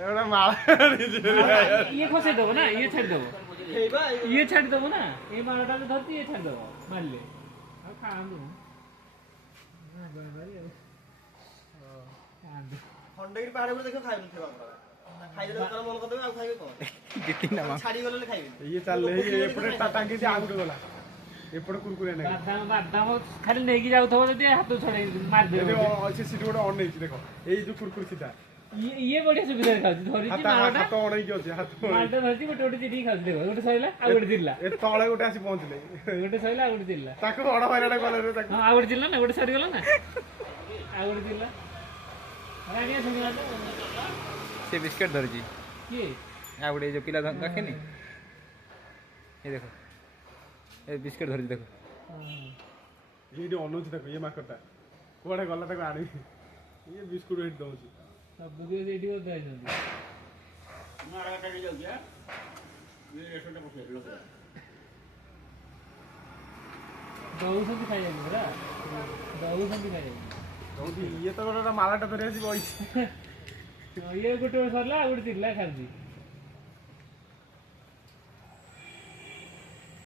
एउटा माला ये खोसे दबो ना ये छाड़ दबो ये छाड़ दबो ना ये मालाटा तो धरती ये छाड़ दबो मार ले अब काम दो खंडगिरी पहाड़ पर देखो खाइबे थे बाबा खाइले लोकर मन करदेबे आ खाइबे कोन जितिन ना छाड़ी गले खाइबे ଇଏ ଚାଲିଲେ ଏପଟେ ଟାଟାଙ୍ଗି ଯେ ଆଉ ଗୋଟେ ଗଲା ଏପଟେ କୁରକୁରେ ନାହିଁ बादाम बादाम खाली नेकी जाउथबो जदी हाथ छड़े मार ଏବେ देबो ଅଛି ସେଠି ଗୋଟେ ଅନେଇଛି ଦେଖ ଏଇ ଯୋଉ କୁରକୁରି ସିଧା ये बढ़िया सुविधा खाଉଛି ଧରିଛି ହାତ ମାଳଟା ହାତ ଅଣେଇକି ଅଛି ହାତ ମାଳଟା ଧରିଛି ଗୋଟେ ଗୋଟେ ଚିରି ଖାଉଛି ଦେଖ ଗୋଟେ ସଇଲା ଆଉ ଗୋଟେ ଚିରିଲା ଏ ତଳେ ଗୋଟେ ଆସି ପହଞ୍ଚିଲେ ଗୋଟେ ସଇଲା ଆଉ ଗୋଟେ ଚିରିଲା ତାକୁ ବଡ ଭାଇରାଟା ଗଲେ ରେ ତାକୁ ହଁ ଆଉ ଗୋଟେ ଚିରିଲା ନା ଗୋଟେ ସରିଗଲା ନା ଆଉ ଗୋଟେ ଚିରିଲା ରାଣିଆ ଶୁଣିଲା से बिस्किट धरजी କିଏ आ गोटे जो पिला रखेनी ये देखो ये बिस्किट धरजी देखो ଏଇଠି ଅନଉଛି ତାକୁ ଇଏ ମାଙ୍କଡଟା କୁଆଡେ ଗଲା ତାକୁ ଆଣିବି ଇଏ ବିସ୍କୁଟ ଏଇଠି ଦଉଛି ସବୁ ଦିନ ସେଇଠି ବୋଧେ ହେଇଛନ୍ତି मारा काटी जाउ क्या ये रेस्टोरेंट पसे लोक ଦଉଛନ୍ତି ଖାଇବାକୁ ପୁରା ଦଉଛନ୍ତି ଖାଇବାକୁ ଦଉଛି ଇଏ ତ ଗୋଟେ ମାଲାଟା ଧରି ଆସି ବଇଛି ଇଏ ଗୋଟେ ସରିଲା ଆଉ ଗୋଟେ ଚିରିଲା ଖାଉଛି